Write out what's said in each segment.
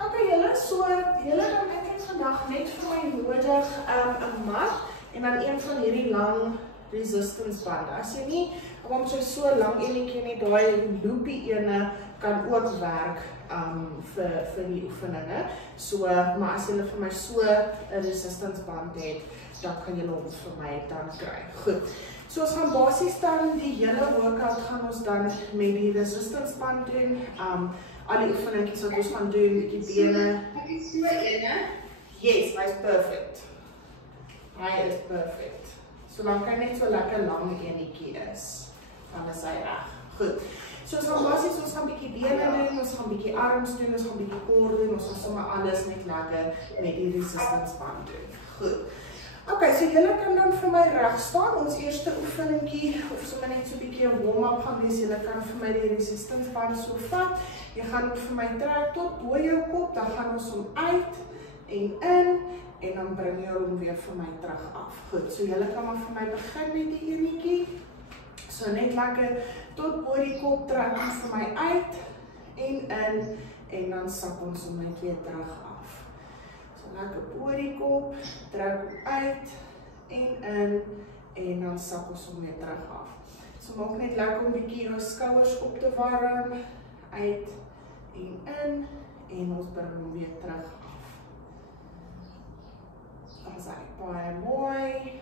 Okay julle, so julle dan eintlik vandag net vir my nodig 'n mat en dan een van hierdie lang resistance bande. As jy nie, want so lang enetjie net daai loopie ene kan ook werk vir die oefeninge. So, maar as julle vir my so 'n resistance band het, dan kan julle hom vir my dan kry. Goed. So ons gaan basies dan die hele workout gaan ons dan met die resistance band doen. Al die oefeningetjies wat ons gaan doen, die bene. So ene. Yes, hy's perfect. Hy is perfect. So dan kan net so lekker lang enetjie is. Dan is hy reg. Goed. So ons gaan basies, ons gaan bietjie bene doen, ons gaan bietjie arms doen, ons gaan bietjie core doen, ons gaan sommer alles net lekker met die resistance band doen. Goed. Okay, so julle kan dan vir my reg staan. Ons eerste oefeningkie of sommer net so 'n bietjie 'n warm-up gaan wees. Julle kan vir my die resistance band so vat. Jy gaan hom vir my trek tot bo jou kop, dan gaan ons hom uit en in en dan bring jy hom weer vir my terug af. Goed, so julle kan maar vir my begin met die enetjie. So net lekker tot bo die kop trek hom vir my uit en in en dan sak ons hom net weer terug af. Lekker bo die kop, trek hom uit en in en dan sak ons hom weer terug af. So maak net lekker om bietjie jou skouers op te warm, uit en in en ons bring hom weer terug af. As hy baie mooi.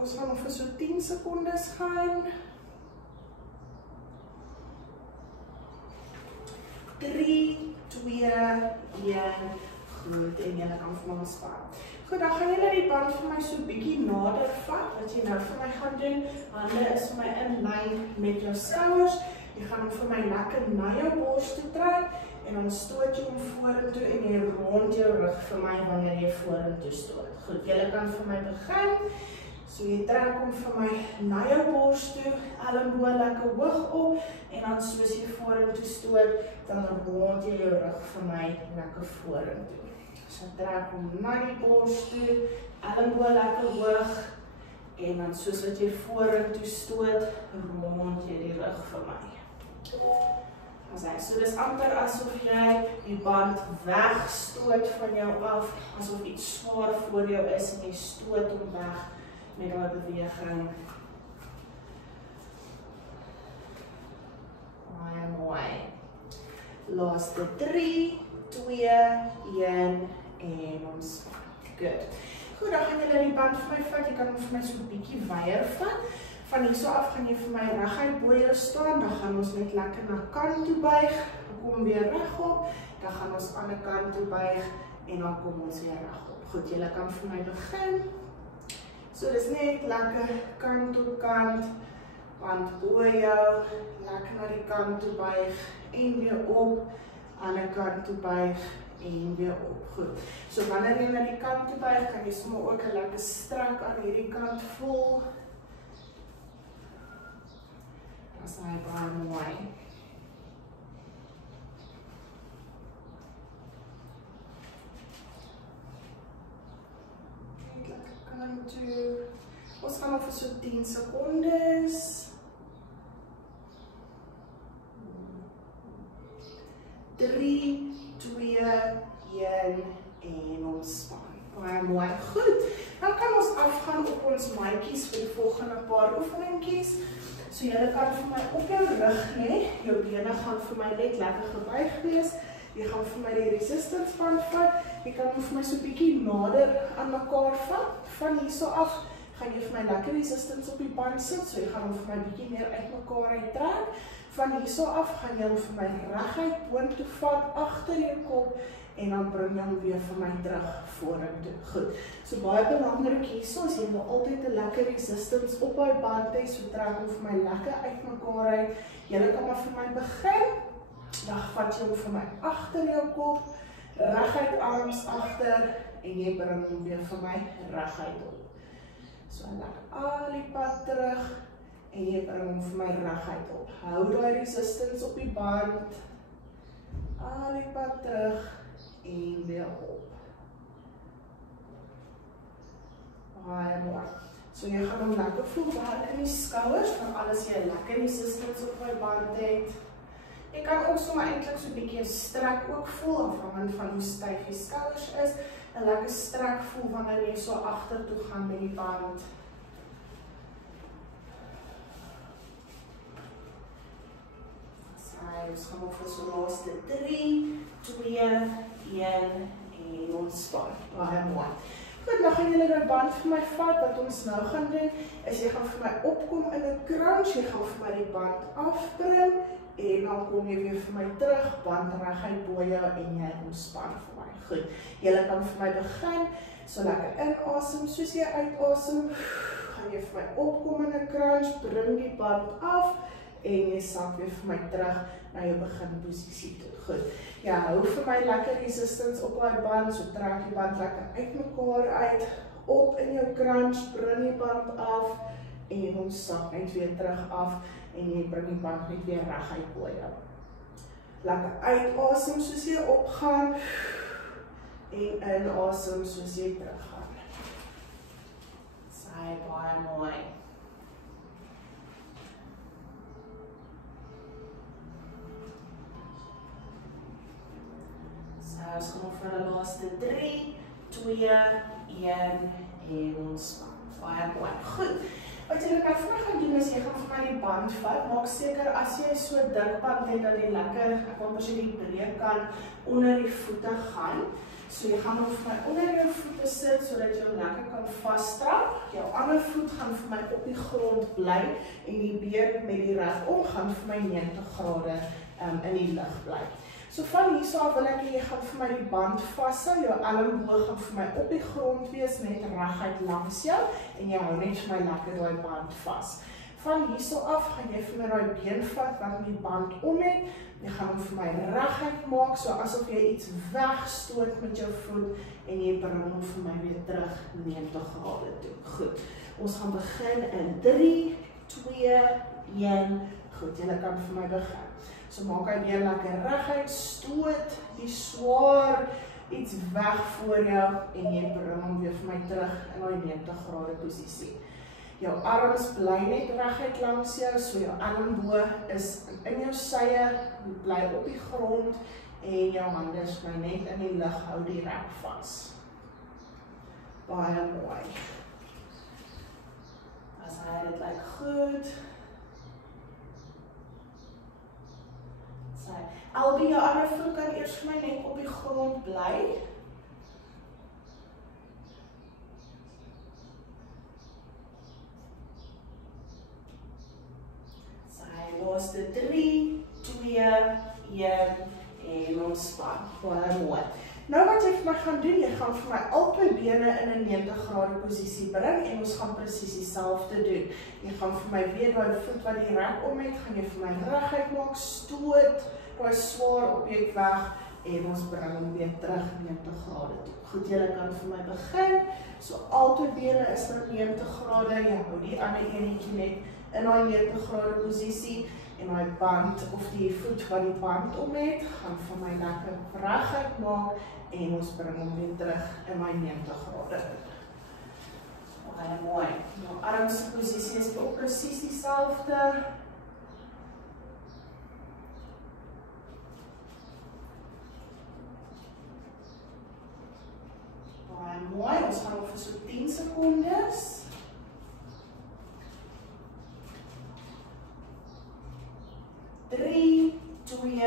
Ons gaan nog vir so 10 sekondes gaan. 3, 2, 1, goed, en julle kan vir my ontspan. Goed, dan gaan julle die band vir my so bietjie nader vat, wat jy nou vir my gaan doen. Hande is vir my in lyn met jou skouers. Jy gaan hom vir my lekker na jou bors toe trek, en dan stoot jy hom vorentoe en jy rond jou rug vir my wanneer jy vorentoe stoot. Goed, julle kan vir my begin. So jy trek hom vir my na jou bors toe, elmboog lekker hoog op, en dan soos jy vorentoe stoot, dan rond jy jou rug vir my lekker vorentoe. So trek hom na die bors toe, elmboog lekker hoog, en dan soos wat jy vorentoe stoot, rond jy die rug vir my. So dis amper asof jy die band wegstoot van jou af, asof iets swaar voor jou is en jy stoot hom weg met daai beweging. Baie mooi. Laaste 3, 2, 1 en ons. Good. Goed, dan gaan julle die band vir my vat. Jy kan hom vir my so 'n bietjie weier vat. Van hierso af gaan jy vir my reguit bo jou staan. Dan gaan ons net lekker na kant toe buig. Dan kom weer regop. Dan gaan ons aan die kant toe buig en dan kom ons weer regop. Goed, julle kan vir my begin. So dis net lekker kant tot kant, band bo jou, lekker na die kant toe buig en weer op, ander kant toe buig en weer op. Goed. So wanneer jy na die kant toe buig, kan jy sommer ook 'n lekker strek aan hierdie kant voel. As hy baie mooi. Toe. Ons gaan nog vir so 10 sekondes. 3, 2, 1 en ontspan. Baie mooi. Goed. Dan kan ons afgaan op ons maatjies vir die volgende paar oefeningkies. So julle kan vir my op jou rug lê. Jou bene gaan vir my net lekker gebuig wees. Jy gaan vir my die resistance band vat. Jy kan hom vir my so 'n bietjie nader aan mekaar vat. Van hierso af gaan jy vir my lekker resistance op die band sit. So jy gaan hom vir my bietjie meer uit mekaar uittrek. Van hierso af gaan jy hom vir my reguit boontoe vat agter jou kop en dan bring jy hom weer vir my terug vorentoe. Goed. So baie belangrik hierso is jy wil altyd 'n lekker resistance op daai band hê. So trek hom vir my lekker uit mekaar uit. Jy kan maar vir my begin. Dan vat jy hom vir my agter jou kop, reguit arms agter en jy bring hom weer vir my reguit op. So lekker al die pad terug en jy bring hom vir my reguit op. Hou daai resistance op die band. Al die pad terug en weer op. Baie mooi. So jy gaan hom lekker voel daar in die skouers, van alles jy lekker resistance op my band het. Jy kan ook sommer eintlik so 'n bietjie 'n strek ook voel, afhangend van hoe styf die skouers is. 'n Lekker strek voel wanneer jy so agtertoe gaan met die band. Ons gaan op vir so laaste 3, 2, 1 en ontspan. Baie mooi. Goed, nou gaan julle die band vir my vat. Wat ons nou gaan doen, is jy gaan vir my opkom in 'n crunch, jy gaan vir my die band afbring, en dan kom jy weer vir my terug, band reguit bo jou en jy ontspan vir my. Goed, julle kan vir my begin, so lekker inasem, soos jy uitasem, gaan jy vir my opkom in 'n crunch, bring die band af, en jy sak weer vir my terug na jou beginposisie toe. Goed. Ja, hou vir my lekker resistance op daai band, so trek die band lekker uit mekaar uit, op in jou crunch, bring die band af, en ons sak net weer terug af, en jy bring die band net weer reguit bo jou. Lekker uitasem soos jy opgaan, en inasem soos jy teruggaan. Sy baie mooi. Ons gaan vir die laaste 3, 2, 1 en ontspan. Baie mooi. Goed. Wat jy nou vinnig gaan doen is jy gaan vir my die band vat. Maak seker as jy so dik band het dat jy lekker, ek wil as jy die breedkant onder die voete gaan. So jy gaan hom vir my onder jou voete sit sodat jy hom lekker kan vasstrap. Jou ander voet gaan vir my op die grond bly en die been met die reg om gaan vir my 90 grade in die lug bly. So van hierso af wil ek jy gaan vir my die band vashou, jou elleboog gaan vir my op die grond wees, net reguit langs jou, en jy hou net vir my lekker daai band vas. Van hierso af gaan jy vir my daai been vat wat met die band om het, jy gaan hom vir my reguit maak, so asof jy iets wegstoot met jou voet, en jy bring hom vir my weer terug 90 grade toe. Goed, ons gaan begin in 3, 2, 1, goed, julle kan vir my begin. So maak hy weer lekker reguit, stoot die swaar iets weg voor jou en jy bring hom weer vir my terug in daai 90 grade posisie. Jou arms bly net reguit langs jou, so jou elleboog is in jou sye, bly op die grond en jou hande is bly net in die lug, hou die rek vas. Baie mooi. As hy dit lyk goed. Albei jou ander voet kan eers vir my net op die grond bly. Sy laaste 3, 2, 1 en ontspan. Baie mooi. Nou wat jy vir my gaan doen, jy gaan vir my albei bene in 'n 90 grade posisie bring en ons gaan presies dieselfde doen. Jy gaan vir my weer daai voet wat die rek om het, gaan jy vir my reguit maak, stoot daai swaar objek weg en ons bring hom weer terug 90 grade toe. Goed, julle kan vir my begin. So albei bene is nou 90 grade, jy hou die ander enetjie net in daai 90 grade posisie en daai band of die voet wat die band om het, gaan vir my lekker reguit maak en ons bring hom weer terug in daai 90 grade. Baie mooi. Nou arms se posisie is ook presies dieselfde. Baie mooi, ons gaan op vir so 10 sekondes. Drie, 2,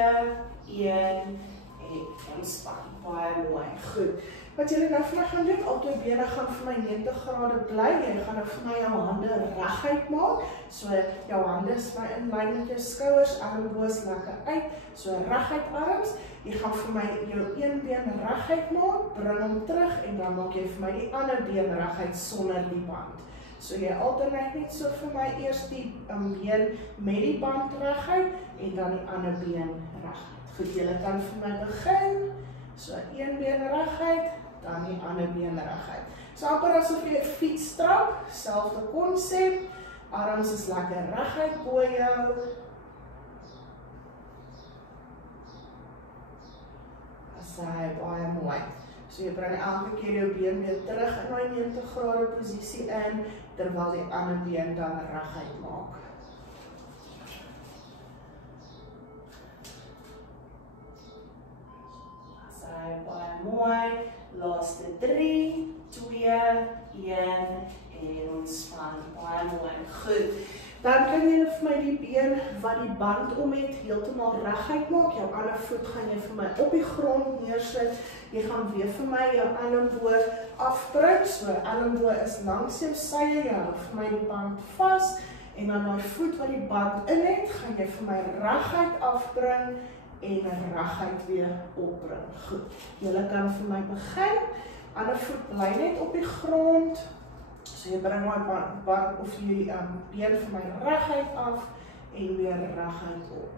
1 en ontspan. Baie mooi. Goed. Wat julle nou vir my gaan doen, albei bene gaan vir my 90 grade bly. Jy gaan nou vir my jou hande reguit maak. So jou hande is my in lyn met jou skouers, elmboog lekker uit. So reguit arms. Jy gaan vir my jou een been reguit maak, bring hom terug en dan maak jy vir my die ander been reguit sonder die band. So jy alterneer net so vir my eers die been met die band reguit en dan die ander been reguit. Goed, julle kan vir my begin. So een been reguit, dan die ander been reguit. So amper asof jy 'n fiets trap, selfde konsep. Arms is lekker reguit bo jou. Asai, baie mooi. So jy bring elke keer jou been weer terug in daai 90 grade posisie in, terwyl die ander been dan reguit maak. mooi. Laaste 3, 2, 1 en ontspan. Baie mooi. Goed. Dan kan jy vir my die been wat die band om het heeltemal reguit maak. Jou ander voet gaan jy vir my op die grond neersit. Jy gaan weer vir my jou elmboog afbring. So elmboog is langs jou sye. Jy hou vir my die band vas. En dan my voet wat die band in het, gaan jy vir my reguit afbring en reguit weer opbring. Goed. Julle kan vir my begin. Ander voet bly net op die grond. So jy bring my band of jy been vir my reguit af en weer reguit op.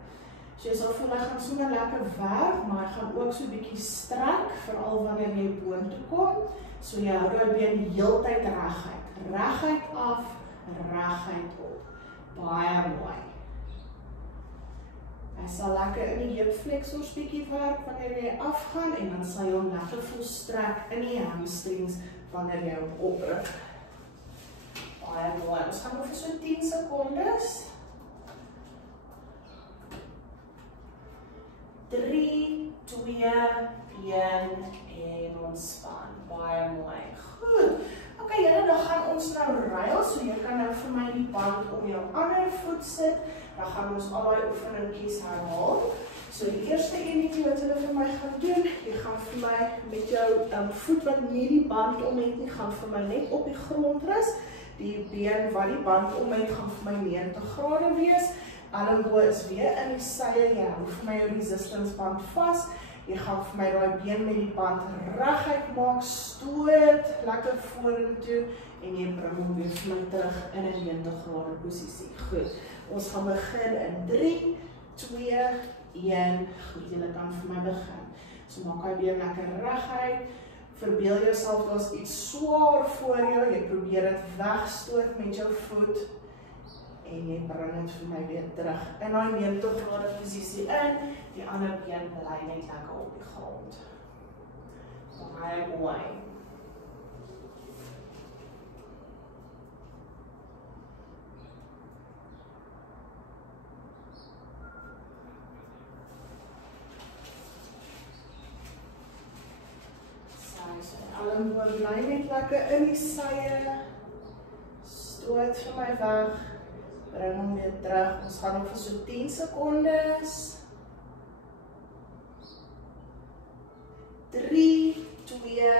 So jy sal vir my gaan so lekker werk, maar jy gaan ook so 'n bietjie strek, veral wanneer jy boontoe kom. So jy hou jou been die hele tyd reguit. Reguit af, reguit op. Baie mooi. Hy sal lekker in die heupflexors bietjie werk wanneer jy afgaan en dan sal jy hom lekker volstrek in die hamstrings wanneer jy hom oprig. Baie mooi. Ons gaan nog vir so 10 sekondes. 3, 2, 1 en ontspan. Baie mooi. Goed. Ok, julle, dan gaan ons nou ruil, so jy kan nou vir my die band om jou ander voet sit, dan gaan ons al die oefeningkies herhaal. So die eerste enetjie wat julle vir my gaan doen, jy gaan vir my met jou voet wat nie die band om het nie, gaan vir my net op die grond rus. Die been wat die band om het, gaan vir my 90 grade wees. Elmboog is weer in die sye, jy hou vir my jou resistance band vas. Jy gaan vir my daai been met die band reguit maak, stoot lekker vorentoe en jy bring hom weer vir my terug in 'n 90 grade posisie. Goed. Ons gaan begin in 3, 2, 1. Goed, julle kan vir my begin. So maak hy been lekker reguit. Verbeel jouself daar's iets swaar voor jou. Jy probeer dit wegstoot met jou voet. En jy bring dit vir my weer terug in daai 90 grade posisie in. Die ander been bly net lekker op die grond. Baie mooi. So elmboog bly net lekker in die sye. Stoot vir my weg. Bring hom weer terug. Ons gaan nog vir so 10 sekondes. 3, 2,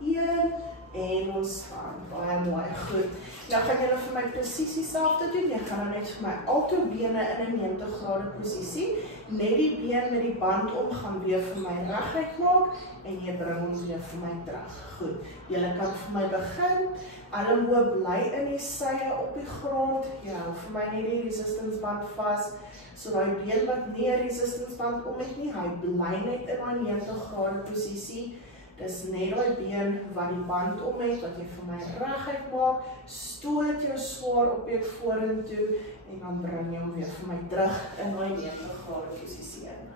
1 en ons gaan. Baie mooi. Goed. Nou gaan julle vir my presies dieselfde doen. Jy gaan nou net vir my alto bene in 'n 90 grade posisie. Net die been met die band om gaan weer vir my reguit maak en jy bring hom weer vir my terug. Goed. Julle kan vir my begin. Elmboog bly in die sye op die grond. Jy hou vir my net die resistance band vas. So daai been wat nie 'n resistance band om het nie, hy bly net in daai 90 grade posisie. Dis net daai been wat die band om het, wat jy vir my reguit maak. Stoot jou swaar op jou vorentoe en dan bring jy hom weer vir my terug in daai 90 grade posisie in.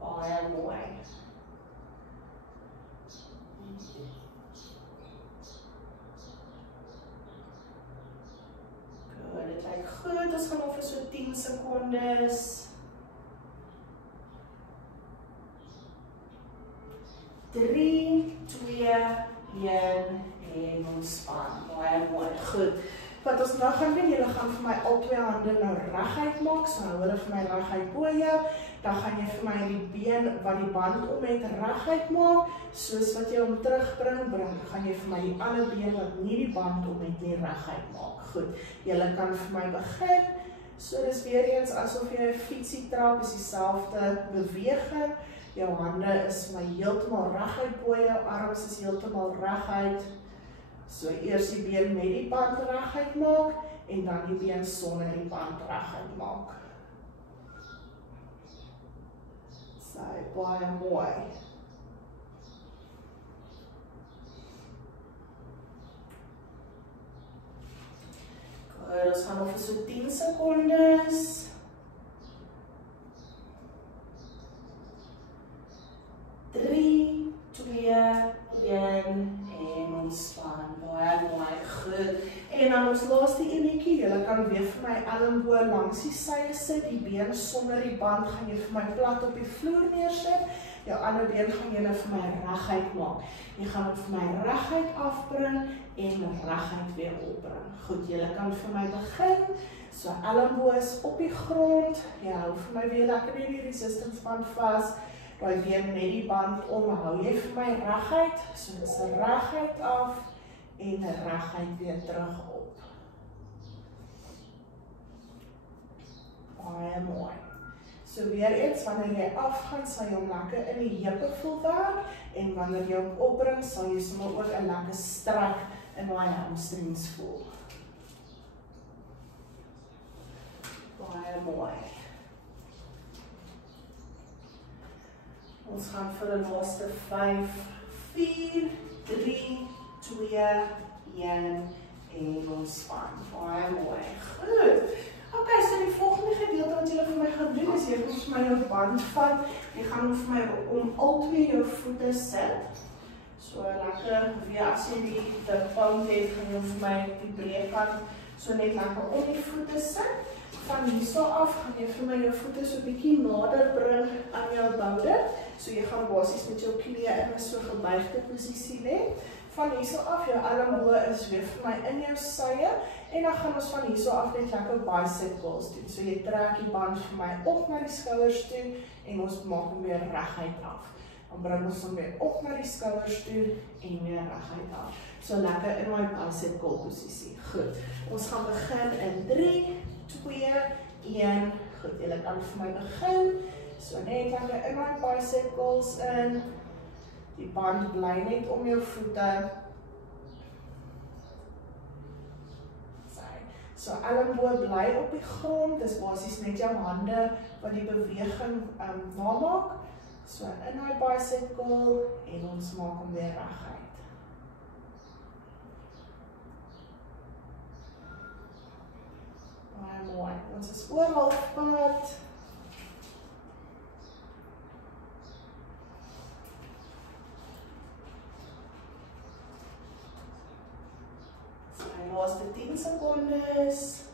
Baie mooi. Dit lyk goed, ons gaan nog vir so 10 sekondes. 3, 2, 1 en ontspan. Baie mooi. Goed. Wat ons nou gaan doen, julle gaan vir my al twee hande nou reguit maak. So hou hulle vir my reguit bo jou. Dan gaan jy vir my die been wat die band om het reguit maak. Soos wat jy hom terugbring, gaan jy vir my die ander been wat nie die band om het nie reguit maak. Goed. Julle kan vir my begin. So dis weer eens asof jy 'n fietsie trap, is dieselfde beweging. Jou hande is vir my heeltemal reguit bo jou, arms is heeltemal reguit. So eers die been met die band reguit maak en dan die been sonder die band reguit maak. So baie mooi. Goed, ons gaan nog vir so 10 sekondes. 3, 2, 1 en ontspan. Baie mooi, goed. En dan ons laaste enetjie, julle kan weer vir my elmboog langs die sye sit, die been sonder die band gaan jy vir my plat op die vloer neersit. jou ander been gaan jy vir my reguit maak. Jy gaan dit vir my reguit afbring en reguit weer opbring. Goed, jy kan vir my begin. So elmboog is op die grond. Jy hou vir my weer lekker die resistance band vas. Daai been met die band om, hou jy vir my reguit. So dis reguit af en reguit weer terug op. Baie mooi. So weer eens, wanneer jy afgaan, sal jy hom lekker in die heupe voel werk, en wanneer jy hom opbring, sal jy sommer ook 'n lekker strek in daai hamstrings voel. Baie mooi. Ons gaan vir die laaste 5, 4, 3, 2, 1 en ontspan. Baie mooi. Goed. Ok, so die volgende gedeelte wat julle vir my gaan doen, is jy gaan vir my jou band vat, jy gaan vir my om al twee jou voete sit. So lekker, weer as jy die band het, gaan jy vir my die breedkant so net lekker om die voete sit. Van hierso af gaan jy vir my jou voete so 'n bietjie nader bring aan jou boude. So jy gaan basies met jou knieë in 'n so gebuigde posisie lê. Van hierso af, jou elmboog is weer vir my in jou sye, en dan gaan ons van hierso af net lekker bicep curls doen. So jy trek die band vir my op na die skouers toe, en ons maak hom weer reguit af. Dan bring ons hom weer op na die skouers toe, en weer reguit af. So lekker in my bicep curl posisie. Goed, ons gaan begin in 3, 2, 1. Goed, julle kan vir my begin. So net lekker in my bicep curls in. Die band bly net om jou voete. So elmboog bly op die grond, dis basies net jou hande wat die beweging namaak. So in my bicep curl, en ons maak hom weer reguit. Baie mooi. Ons is oor halfpad. Laaste 10 secondes.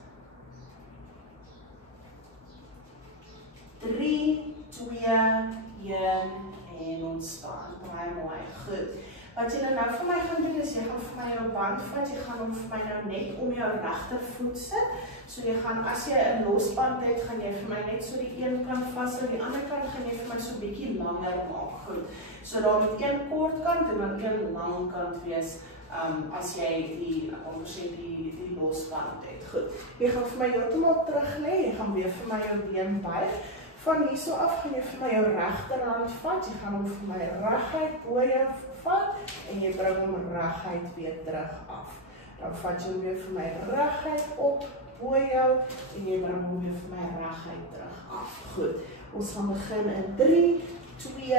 3, 2, 1 en ontspan. Baie mooi. Goed. Wat jy nou vir my gaan doen is, jy gaan vir my jou band vat, jy gaan hom vir my nou net om jou regtervoet sit. So jy gaan, as jy 'n losband het, gaan jy vir my net so die een kant vashou, die ander kant gaan jy vir my so 'n bietjie langer maak. Goed. So daar moet een kort kant en dan een lang kant wees. As jy die losband het. Goed. Jy gaan vir my heeltemal terug lê, jy gaan weer vir my jou been buig. Van hierso af gaan jy vir my jou regterhand vat, jy gaan hom vir my reguit bo jou vat, en jy bring hom reguit weer terug af. Dan vat jy hom weer vir my reguit op bo jou, en jy bring hom weer vir my reguit terug af. Goed. Ons gaan begin in 3, 2,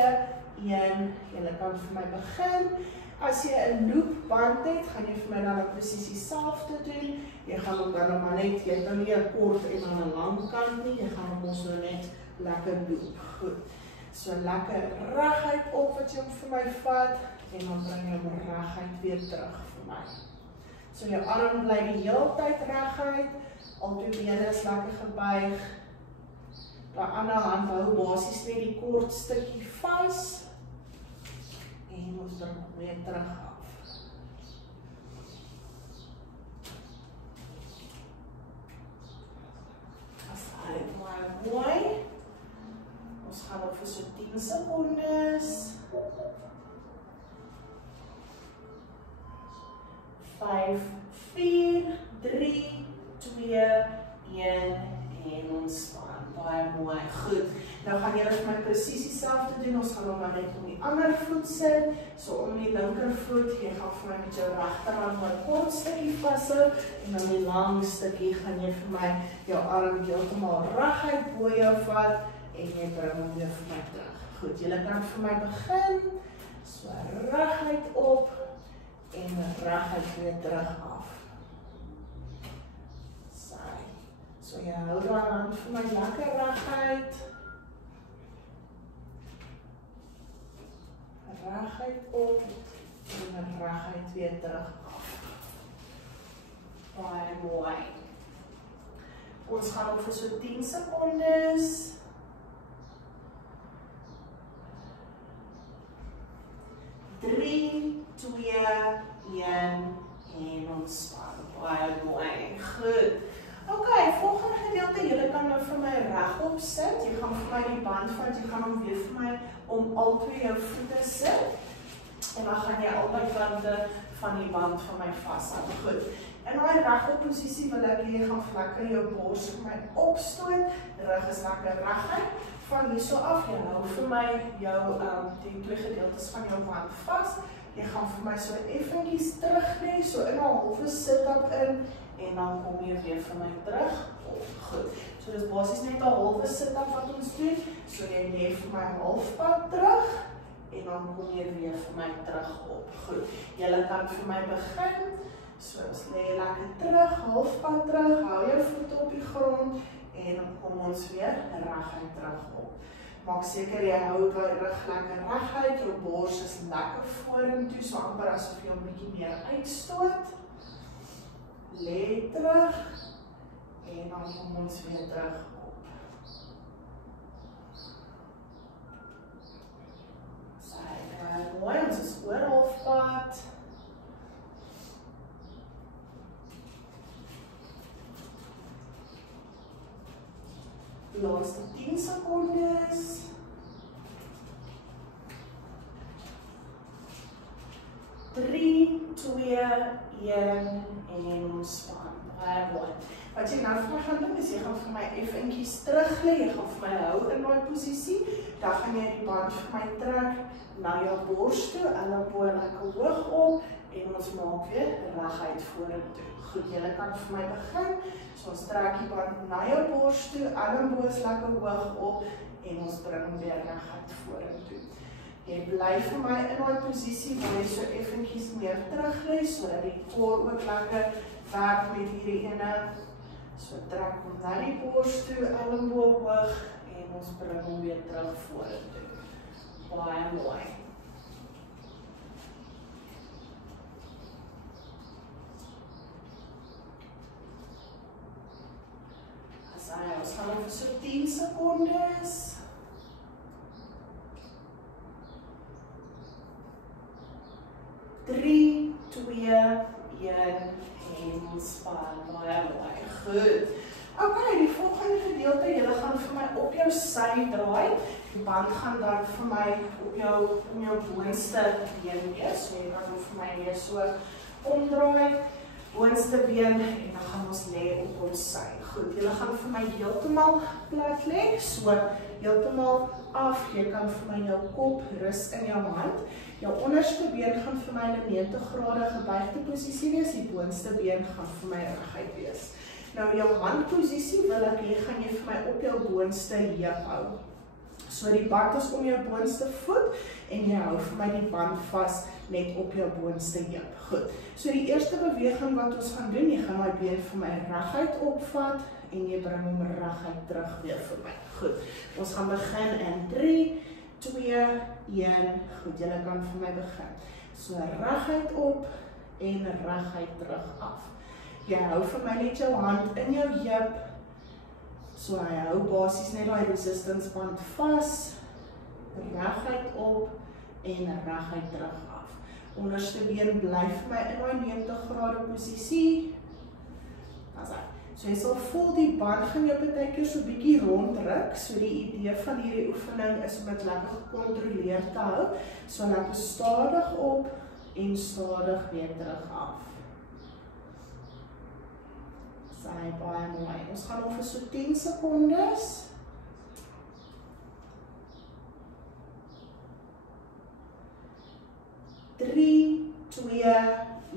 1. Jy kan vir my begin. As jy 'n loop band het, gaan jy vir my dan presies dieselfde doen. Jy gaan hom dan maar net, jy kan nie 'n kort en dan 'n lang kant nie, jy gaan hom ons nou net lekker loop. Goed. So lekker reguit op wat jy hom vir my vat, en dan bring jy hom reguit weer terug vir my. So jou arm bly die hele tyd reguit, al twee bene is lekker gebuig. Daai ander hand hou basies net die kort stukkie vas. En ons bring hom weer terug af. As hy mooi. Ons gaan op vir so 10 secondes. 5, 4, 3, 2, 1 en ontspan. Baie mooi. Goed. Nou gaan julle vir my presies dieselfde doen. Ons gaan hom maar net om die ander voet sit. So om die linkervoet, jy gaan vir my met jou regterhand maar 'n kort stukkie vashou, en dan die lang stukkie gaan jy vir my jou arm heeltemal reguit bo jou vat, en jy bring hom weer vir my terug. Goed, julle kan vir my begin. So reguit op en reguit weer terug af. So jy hou daai hand vir my lekker reguit. Reguit op en reguit weer terug af. Baie mooi. Ons gaan op vir so 10 secondes. 3, 2, 1 en ontspan. Baie mooi. Goed. Ok, volgende gedeelte, julle kan nou vir my regop sit. Jy gaan vir my die band vat, jy gaan hom weer vir my om albei jou voete sit. En dan gaan jy albei kante van die band vir my vashou. Goed. In daai regop posisie wil ek jy gaan lekker jou bors vir my opstoot. Rug is lekker reguit. Van hierso af, jy hou vir my jou die twee gedeeltes van jou band vas. Jy gaan vir my so effentjies terug lê, so in 'n halwe sit-up in en dan kom jy weer vir my terug op. Goed. So dis basies net 'n halwe sit-up wat ons doen. So jy lê vir my halfpad terug en dan kom jy weer vir my terug op. Goed. Julle kan vir my begin. So ons lê lekker terug, halfpad terug, hou jou voete op die grond en dan kom ons weer reguit terug op. Maak seker jy hou daai rug lekker reguit, jou bors is lekker vorentoe, so amper asof jy hom bietjie meer uitstoot. Lê terug en dan kom ons weer terug op. Sy mooi, ons is oor halfpad. Laaste 10 sekondes. 3, 2, 1 en ontspan. Baie mooi. Wat jy nou vir my gaan doen is jy gaan vir my effentjies terug lê, jy gaan vir my hou in daai posisie. Dan gaan jy die band vir my trek na jou bors toe, elleboog lekker hoog op en ons maak weer reguit vorentoe. Goed, julle kan vir my begin. So ons trek die band na jou bors toe, elleboog is lekker hoog op en ons bring hom weer reguit vorentoe. Jy bly vir my in daai posisie waar jy so effentjies meer terug lê sodat die core ook lekker werk met hierdie ene. So trek hom na die bors toe, elleboog hoog en ons bring hom weer terug vorentoe. Baie mooi. Ons gaan vir so 10 sekondes. 3, 2, 1 en ontspan. Baie mooi. Goed. Ok, die volgende gedeelte, julle gaan vir my op jou sy draai. Die band gaan dan vir my op jou boonste been wees. So jy kan hom vir my weer so omdraai. Boonste been en dan gaan ons lê op ons sy. Goed, julle gaan vir my heeltemal plat lê, so heeltemal af. Jy kan vir my jou kop rus in jou hand. Jou onderste been gaan vir my in 'n 90 grade gebuigde posisie wees, die boonste been gaan vir my reguit wees. Nou jou handposisie wil ek hê gaan jy vir my op jou boonste heup hou. So die band is om jou boonste voet en jy hou vir my die band vas net op jou boonste heup. Goed. So die eerste beweging wat ons gaan doen, jy gaan daai been vir my reguit opvat en jy bring hom reguit terug weer vir my. Goed. Ons gaan begin in 3, 2, 1. Goed, julle kan vir my begin. So reguit op en reguit terug af. Jy hou vir my net jou hand in jou heup. So hy hou basies net daai resistance band vas. Reguit op en reguit terug af. Onderste been bly vir my in daai 90 grade posisie. As hy. So jy sal voel die band gaan jou partykeer so bietjie rondruk. So die idee van hierdie oefening is om dit lekker gecontroleerd te hou. So lekker stadig op en stadig weer terug af. Sy baie mooi. Ons gaan nog vir so 10 sekondes. 3, 2,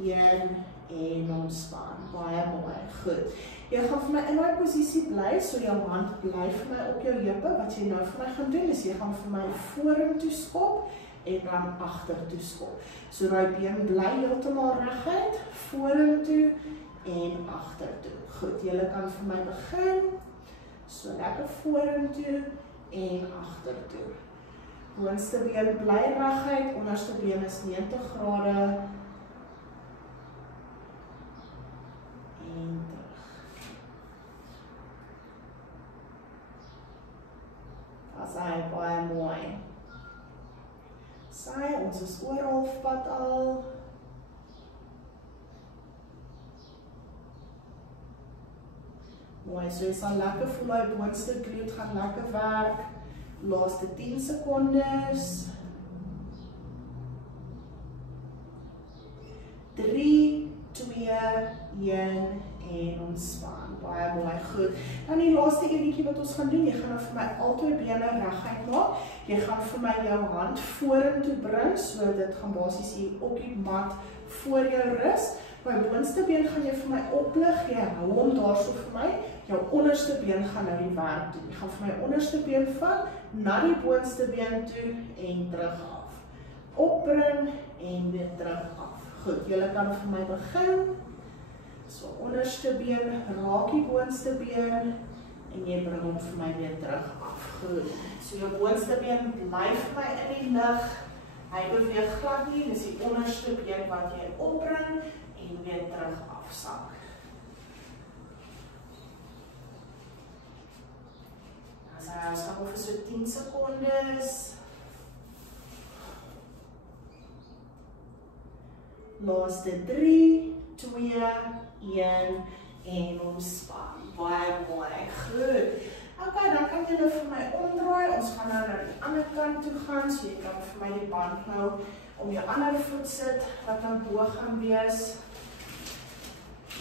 1 en ontspan. Baie mooi. Goed. Jy gaan vir my in daai posisie bly, so jou hand bly vir my op jou heupe. Wat jy nou vir my gaan doen is jy gaan vir my vorentoe skop en dan agtertoe skop. So daai been bly heeltemal reguit, vorentoe en agtertoe. Goed, julle kan vir my begin. So lekker vorentoe en agtertoe. Boonste been bly reguit, onderste been is 90 grade. En terug. As hy baie mooi. Sy, ons is oor halfpad al. Mooi, so jy sal lekker voel, die boonste glute gaan lekker werk. Laaste 10 sekondes. 3, 2, 1 en ontspan. Baie mooi, goed. Dan die laaste enetjie wat ons gaan doen, jy gaan vir my al twee bene reguit maak. Jy gaan vir my jou hand vorentoe bring, so dit gaan basies hier op die mat voor jou rus. My boonste been gaan jy vir my oplig, jy hou hom daarso vir my. Jou onderste been gaan nou die werk doen. Jy gaan vir my onderste been vat, na die boonste been toe en terug af. Opbring en weer terug af. Goed, julle kan vir my begin. So onderste been, raak die boonste been en jy bring hom vir my weer terug af. Goed, so jou boonste been bly vir my in die lug. Hy beweeg glad nie, dis die onderste been wat jy opbring en weer terug afsak. Ons gaan over so 10 sekondes. Laaste 3, 2, 1 en ontspan. Baie mooi, goed. Ok, dan kan jy nou vir my omdraai. Ons gaan nou na die ander kant toe gaan, so jy kan vir my die band nou om jou ander voet sit, wat nou bo gaan wees.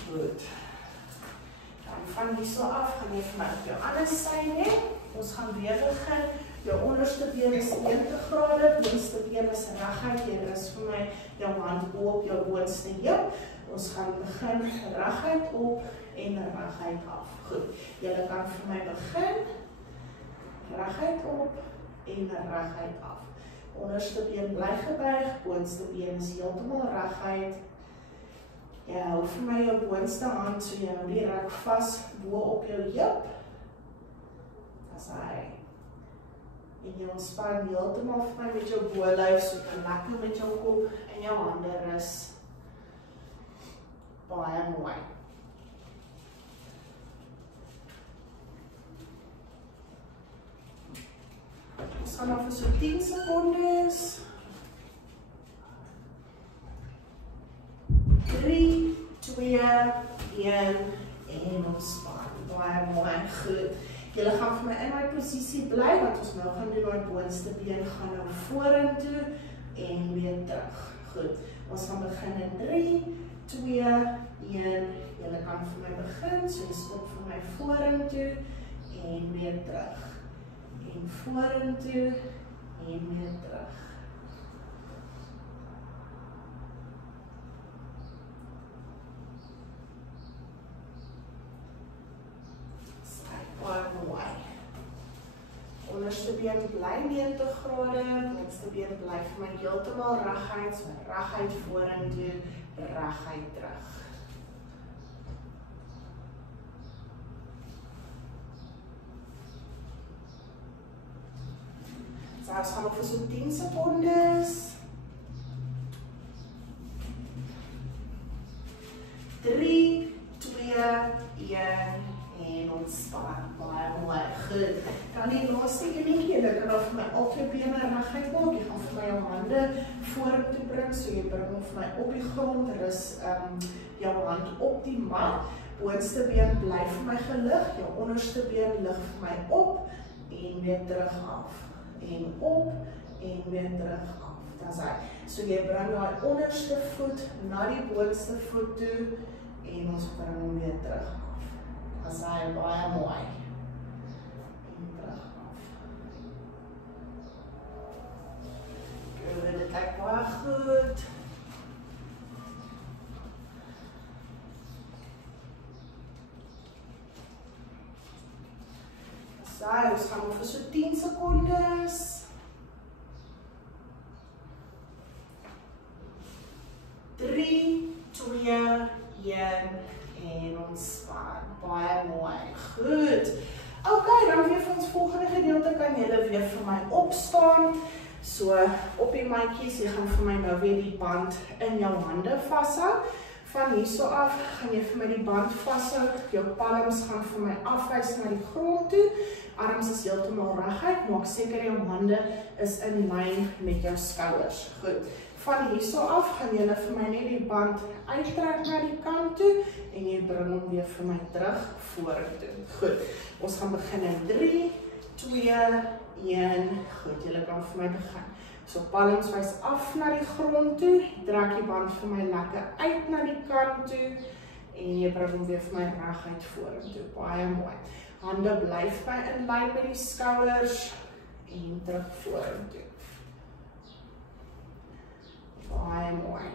Goed. Dan van hier so af, gaan jy vir my op jou ander syde. Ons gaan weer begin. Jou onderste been is 90 grade, boonste been is reguit. Jy rus vir my jou hand op jou boonste heup. Ons gaan begin reguit op en reguit af. Goed. Julle kan vir my begin. Reguit op en reguit af. Onderste been bly gebuig, boonste been is heeltemal reguit. Jy hou vir my jou boonste hand, so jy hou die rek vas bo op jou heup. As hy. En jy ontspan heeltemal vir my met jou bolyf, so kan lekker met jou kop en jou hande rus. Baie mooi. Ons gaan nog vir so 10 sekondes. 3, 2, 1 en ontspan. Baie mooi, goed. Julle gaan vir my in my posisie bly, wat ons nou gaan doen, die boonste been gaan nou vorentoe en weer terug. Goed, ons gaan begin in 3, 2, 1. Julle kan vir my begin, so jy stop vir my vorentoe en weer terug. En vorentoe en weer terug. Baie mooi. Onderste been bly 90 grade, boonste been bly vir my heeltemal reguit, so reguit vorentoe, reguit terug. So, ons gaan nog vir so 10 sekondes. 3, 2, 1 en ontspan. Baie mooi, goed. Dan die laaste enetjie, jy kan vir my al twee bene reguit maak. Jy gaan vir my jou hande vorentoe bring, so jy bring hom vir my op die grond, rus jou hand op die mat. Boonste been bly vir my gelig, jou onderste been lig vir my op en weer terug af. En op en weer terug af. Dis hy. So jy bring jou onderste voet na die boonste voet toe en ons bring hom weer terug af. Dis hy, baie mooi. En terug af. Goed, dit lyk baie goed. Ons gaan vir so 10 sekondes. 3, 2, 1 en ontspan. Baie mooi. Goed. Ok, dan weer vir ons volgende gedeelte kan julle weer vir my opstaan. So op die matjies, jy gaan vir my nou weer die band in jou hande vashou. Van hierso af gaan jy vir my die band vashou, jou palms gaan vir my afwys na die grond toe, arms is heeltemal reguit, maak seker jou hande is in lyn met jou skouers. Goed. Van hierso af gaan jy vir my net die band uittrek na die kant toe en jy bring hom weer vir my terug vorentoe. Goed. Ons gaan begin in 3, 2, 1. Goed, julle kan vir my begin. So palms wys af na die grond toe, trek die band vir my lekker uit na die kant toe en jy bring hom weer vir my reguit vorentoe. Baie mooi. Hande blyf by in lyn met die skouers en terug vorentoe. Baie mooi.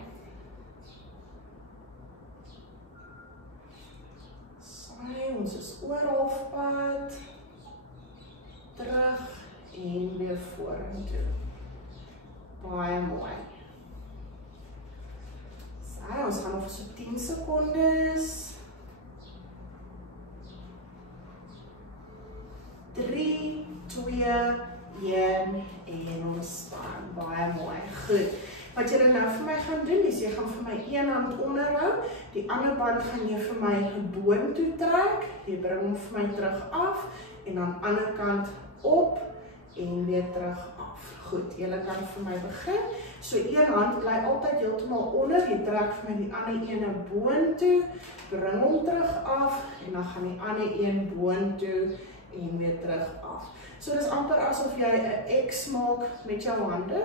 Saai, ons is oor halfpad. Terug en weer vorentoe. Baie mooi. Saai, ons gaan nog so 10 sekondes. 3, 2, 1 en ontspan. Baie mooi. Goed. Wat jy nou vir my gaan doen, is jy gaan vir my een hand onderhou, die ander band gaan jy vir my boontoe trek, jy bring hom vir my terug af, en dan ander kant op, en weer terug af. Goed, jy kan vir my begin. So een hand bly altyd heeltemal onder, jy trek vir my die ander ene boontoe, bring hom terug af, en dan gaan die ander een boontoe, en weer terug af. So dis amper asof jy 'n X maak met jou hande.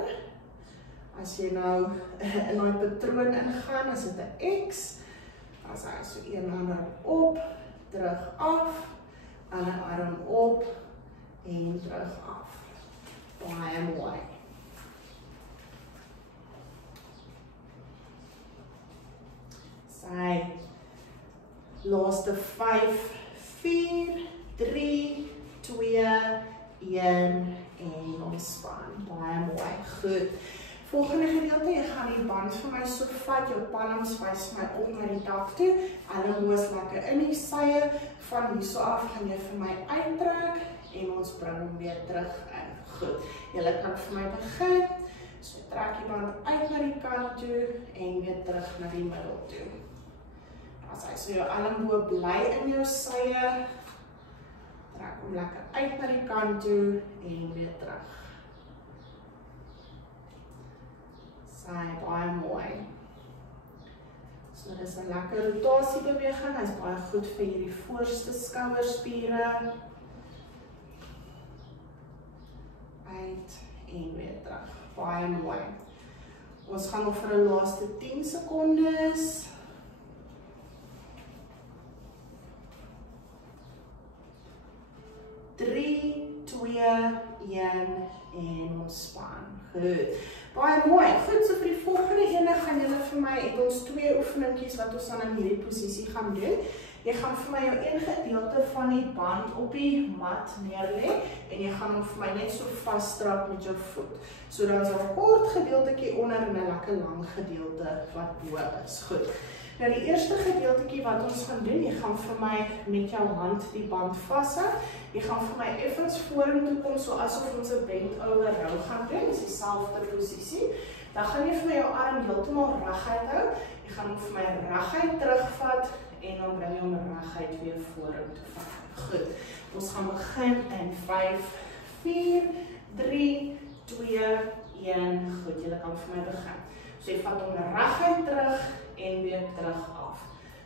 As jy nou in die patroon ingaan, as dit 'n X, as hy so een arm op, terug af, ander arm op, en terug af. Baie mooi. Sy laaste 5, 4, 3, 2, 1 en ontspan. Baie mooi. Goed. Volgende gedeelte, jy gaan die band vir my so vat, jou palms wys my op na die dak toe, elmboë is lekker in die sye, van hierso af gaan jy vir my uittrek, en ons bring hom weer terug in. Goed, jy kan vir my begin, so trek die band uit na die kant toe, en weer terug na die middel toe. As hy so jou elmboë bly in jou sye, trek hom lekker uit na die kant toe, en weer terug. Sy, baie mooi. So dit is 'n lekker rotasiebeweging, hy is baie goed vir hierdie voorste skouerspiere. Uit en weer terug. Baie mooi. Ons gaan nog vir 'n laaste 10 sekondes. 3, 2, 1 en ontspan. Goed. Baie mooi. Goed, so vir die volgende ene gaan julle vir my, het ons 2 oefeningkies wat ons dan in hierdie posisie gaan doen. Jy gaan vir my jou een gedeelte van die band op die mat neerlê en jy gaan hom vir my net so vasstrap met jou voet. So dan is 'n kort gedeeltjie onder en 'n lekker lang gedeelte wat bo is. Goed. Nou die eerste gedeeltjie wat ons gaan doen, jy gaan vir my met jou hand die band vashou. Jy gaan vir my effens vorentoe kom, so asof ons 'n bend over row gaan doen, dis dieselfde posisie. Dan gaan jy vir my jou arm heeltemal reguit hou. Jy gaan hom vir my reguit terugvat en dan bring jy hom reguit weer vorentoe vat. Goed. Ons gaan begin in 5, 4, 3, 2, 1. Goed, jy kan vir my begin. So jy vat hom reguit terug en weer terug af.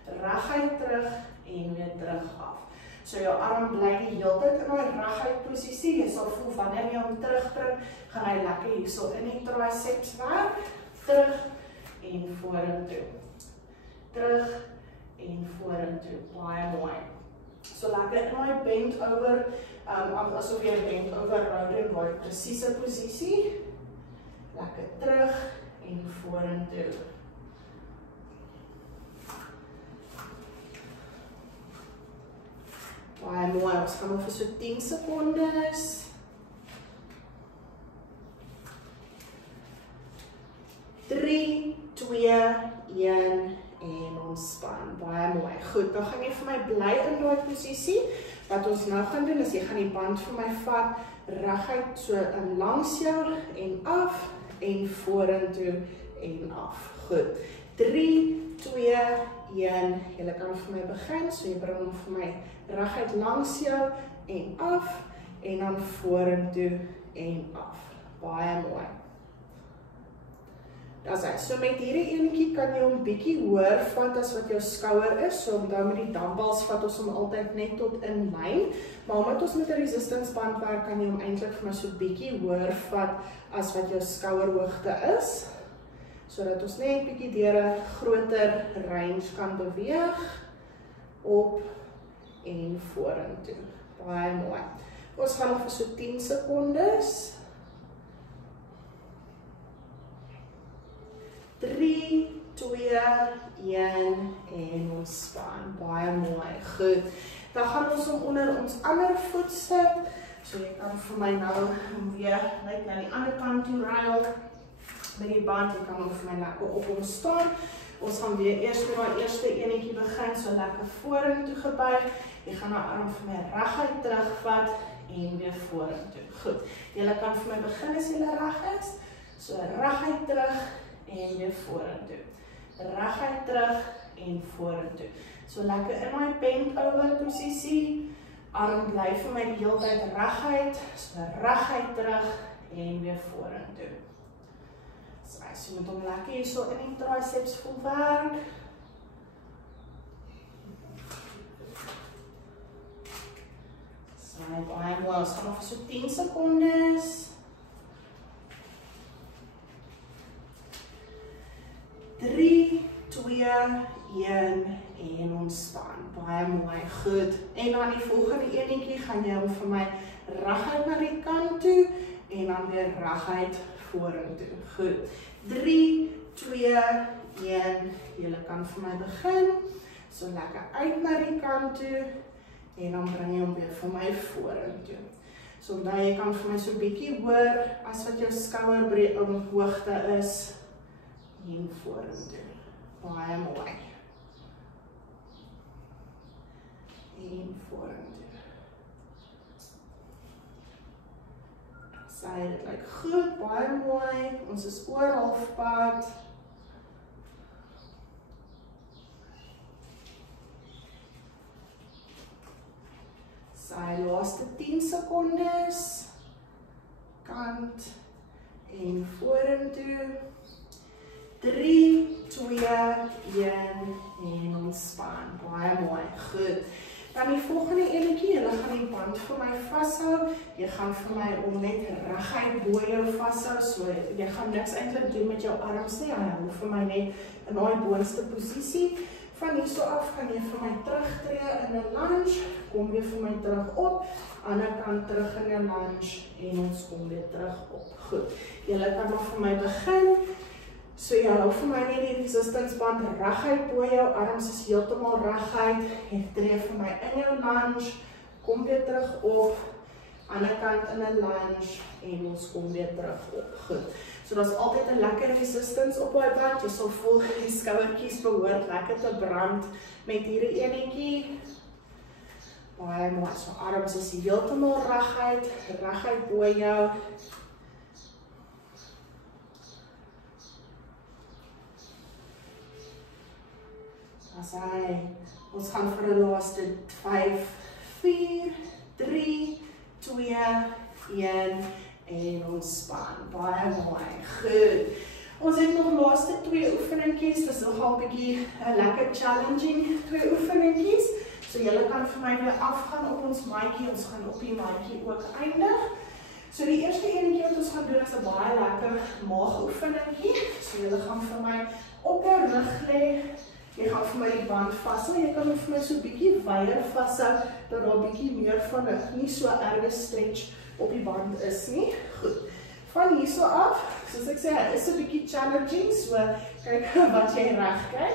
Reguit terug en weer terug af. So jou arm bly die hele tyd in daai reguit posisie. Jy sal voel wanneer jy hom terugbring, gaan hy lekker hierso in die triceps werk. Terug en vorentoe. Terug en vorentoe. Baie mooi. So lekker in daai bend over, asof jy 'n bend over row doen, daai presiese posisie. Lekker terug en vorentoe. Baie mooi, ons gaan nog vir so 10 sekondes. 3, 2, 1 en ontspan. Baie mooi. Goed, dan gaan jy vir my bly in daai posisie. Wat ons nou gaan doen is jy gaan die band vir my vat reguit so in langs jou en af en vorentoe en af. Goed. 3, 2, 1. Julle kan vir my begin, so jy bring hom vir my reguit langs jou en af, en dan vorentoe en af. Baie mooi. Dis hy. So met hierdie enetjie kan jy hom bietjie hoër vat as wat jou skouer is. So onthou met die dumbbells vat ons hom altyd net tot in lyn. Maar omdat ons met 'n resistance band werk, kan jy hom eintlik vir my so bietjie hoër vat as wat jou skouerhoogte is. Sodat ons net bietjie deur 'n groter range kan beweeg op en vorentoe. Baie mooi. Ons gaan nog vir so 10 sekondes. 3, 2, 1 en ontspan. Baie mooi. Goed. Dan gaan ons hom onder ons ander voet sit. So jy kan vir my nou weer net na die ander kant toe ruil met die band. Jy kan hom vir my lekker op hom staan. Ons gaan weer eers met die eerste enetjie begin, so lekker vorentoe gebuig. Jy gaan nou arm vir my reguit terugvat en weer vorentoe. Goed. Julle kan vir my begin as julle reg is. So reguit terug en weer vorentoe. Reguit terug en vorentoe. So lekker in my bend over posisie. Arm bly vir my die hele tyd reguit. So reguit terug en weer vorentoe. So jy moet hom lekker hier so in die triceps vol werk. So baie mooi. Ons gaan nog so 10 sekondes. 3, 2, 1 en ontspan. Baie mooi, goed. En dan die volgende enetjie gaan jy hom vir my reguit na die kant toe en dan weer reguit vorentoe. Goed. 3, 2, 1. Julle kan vir my begin. So lekker uit na die kant toe en dan bring jy hom weer vir my vorentoe. So onthou jy kan vir my so bietjie hoër as wat jou skouerhoogte is. En vorentoe. Baie mooi. En vorentoe. Sy, dit lyk goed, baie mooi. Ons is oor halfpad. Sy, laaste 10 sekondes. Kant en vorentoe. 3, 2, 1 en ontspan. Baie mooi, goed. Dan die volgende enetjie, julle gaan die band vir my vashou. Jy gaan vir my om net reguit bo jou vashou, so jy gaan niks eintlik doen met jou arms nie. Hy hou vir my net in daai boonste posisie. Van hierso af gaan jy vir my terugtreë in 'n lunge, kom weer vir my terug op, ander kant terug in 'n lunge en ons kom weer terug op. Goed. Julle kan maar vir my begin. So jy hou vir my net die resistance band reguit bo jou, arms is heeltemal reguit, jy tree vir my in jou lunge, kom weer terug op, ander kant in 'n lunge en ons kom weer terug op. Goed. So daar's altyd 'n lekker resistance op daai band, jy sal voel die skouertjies behoort lekker te brand met hierdie enetjie. Baie mooi, so arms is heeltemal reguit bo jou. As hy, ons gaan vir die laaste 5, 4, 3, 2, 1 en ontspan. Baie mooi, goed. Ons het nog laaste 2 oefeningkies, dis nogal bietjie lekker challenging 2 oefeningkies. So julle kan vir my weer afgaan op ons maatjie, ons gaan op die maatjie ook eindig. So die eerste enetjie wat ons gaan doen is 'n baie lekker maagoefeningkie. So julle gaan vir my op jou rug lê. Jy gaan vir my die band vashou, jy kan vir my so bietjie wyer vashou, dat daar bietjie meer van 'n nie so erge stretch op die band is nie. Goed. Van hierso af, soos ek sê, is 'n bietjie challenging, so kyk wat jy reg kry.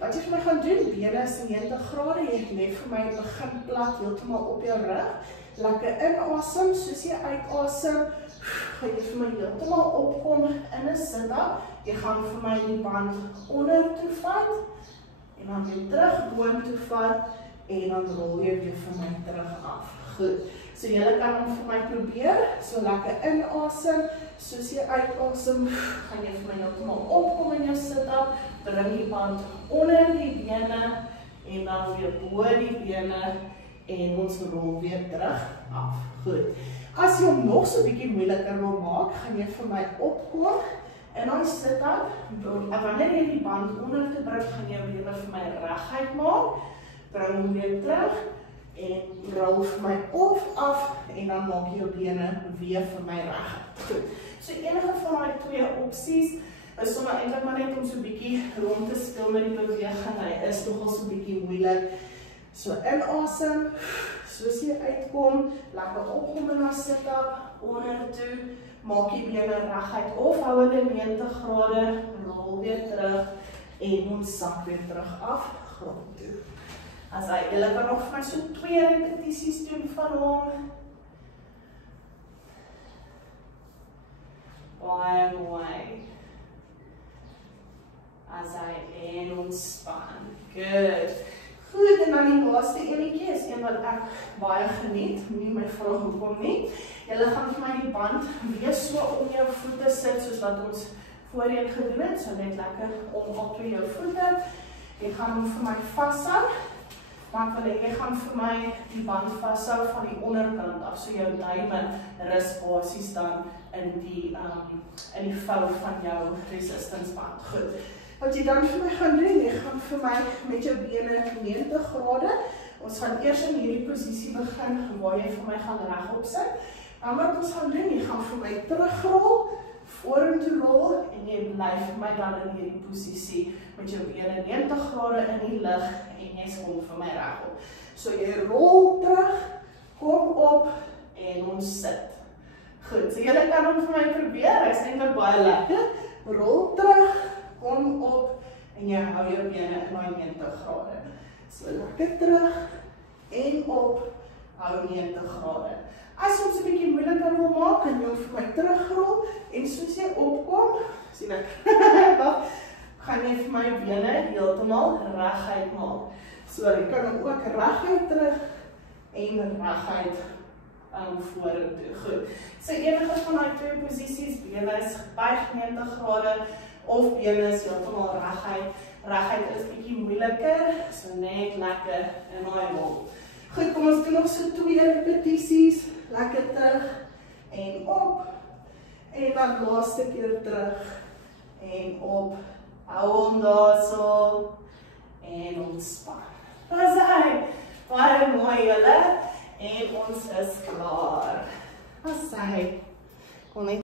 Wat jy vir my gaan doen, bene is 90 grade, jy lê vir my begin plat heeltemal op jou rug. Lekker inasem, soos jy uitasem, gaan jy vir my heeltemal opkom in 'n sit-up. Jy gaan vir my die band onder toe vat. En dan weer terug boontoe vat en dan rol jy weer vir my terug af. Goed. So julle kan hom vir my probeer, so lekker inasem, soos jy uitasem, gaan jy vir my heeltemal opkom in jou sit-up, bring die band onder die bene, en dan weer bo die bene, en ons rol weer terug af. Goed. As jy hom nog so bietjie moeiliker wil maak, gaan jy vir my opkom, en dan sit-up, wanneer jy die band onder te bring, gaan jy weer vir my reguit maak, bring hom weer terug, en rol vir my af, en dan maak jy jou bene weer vir my reguit. Goed. So enige van die twee opsies, is sommer eintlik maar net om so bietjie rond te speel met die beweging, hy is nogal so bietjie moeilik. So inasem, soos jy uitkom, lekker opkom in haar sit-up, onder toe, maak jy bene reguit of hou hulle 90 grade, rol weer terug, en ons sak weer terug af, grond toe. As hy, julle kan nog vir my so 2 repetisies doen van hom. Baie mooi. As hy en ontspan. Good. Goed, en dan die laaste enetjie is een wat ek baie geniet, nie my vraag hoekom nie. Julle gaan vir my die band weer so om jou voete sit, soos wat ons voorheen gedoen het, so net lekker om op jou voete. Jy gaan hom vir my vashou, want jy gaan vir my die band vashou van die onderkant af, so jou duime rus basies dan in die vou van jou resistance band. Goed. Wat jy dan vir my gaan doen, jy gaan vir my met jou bene 90 grade, ons gaan eers in hierdie posisie begin, waar jy vir my gaan regop sit, en wat ons gaan doen, jy gaan vir my terugrol, vorentoe rol, en jy bly vir my dan in hierdie posisie, met jou bene 90 grade in die lug, en jy kom vir my regop. So jy rol terug, kom op, en ons sit. Goed, so julle kan hom vir my probeer, hy is eintlik baie lekker, rol terug, kom op, en jy hou jou bene in 90 grade. So lekker terug, en op, hou 90 grade. As jy ons 'n bietjie moeiliker wil maak, kan jy hom vir my terugrol, en soos jy opkom, sien ek, gaan jy vir my bene heeltemal reguit maak. So jy kan hom ook reguit terug, en reguit vorentoe. Goed. So enige van die twee posisies, bene is gebuig 90 grade, of bene is heeltemal reguit. Reguit is bietjie moeiliker, so net lekker in daai rol. Goed, kom ons doen nog so 2 repetisies, lekker terug, en op, en dan laaste keer terug, en op, hou hom daarso, en ontspan. Dis hy, baie mooi julle, en ons is klaar. Dis hy, kom net